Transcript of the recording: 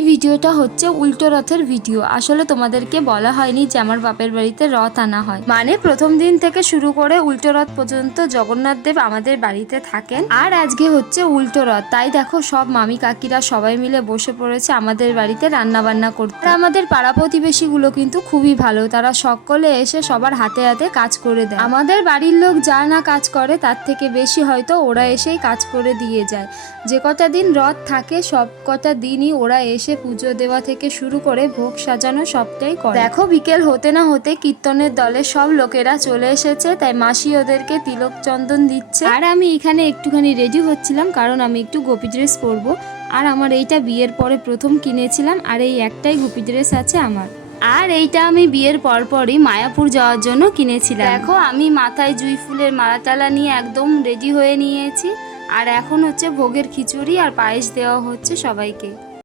এই ভিডিওটা হচ্ছে উল্টো রথের ভিডিও। আসলে তোমাদেরকে বলা হয়নি যে আমার বাপের বাড়িতে রথ আনা হয়, মানে প্রথম দিন থেকে শুরু করে উল্টো রথ পর্যন্ত জগন্নাথ দেব আমাদের বাড়িতে থাকেন। আর আজকে হচ্ছে উল্টো রথ, তাই দেখো সব মামি কাকিরা সবাই মিলে বসে পড়েছে আমাদের বাড়িতে রান্না বান্না করতে। আর আমাদের পাড়া প্রতিবেশী গুলো কিন্তু খুবই ভালো, তারা সকলে এসে সবার হাতে হাতে কাজ করে দেয়। আমাদের বাড়ির লোক যা না কাজ করে তার থেকে বেশি হয়তো ওরা এসেই কাজ করে দিয়ে যায়। যে কটা দিন রথ থাকে সব কটা দিনই ওরা এসে পুজো দেওয়া থেকে শুরু করে ভোগ সাজানো সবটাই করে। দেখো বিকেল হতে না হতে কীর্তনের দলে সব লোকেরা চলে এসেছে, তাই মাসি ওদেরকে তিলক চন্দন দিচ্ছে। আর আমি এখানে একটুখানি রেডি হচ্ছিলাম, কারণ আমি একটু গোপী ড্রেস পরবো। আর আমার এইটা বিয়ের পরে প্রথম কিনেছিলাম, আর এই একটাই গোপী ড্রেস আছে আমার। আর এইটা আমি বিয়ের পরপরই মায়াপুর যাওয়ার জন্য কিনেছিলাম। দেখো আমি মাথায় জুঁই ফুলের মালাটালা নিয়ে একদম রেডি হয়ে নিয়েছি। আর এখন হচ্ছে ভোগের খিচুড়ি আর পায়েস দেওয়া হচ্ছে সবাইকে।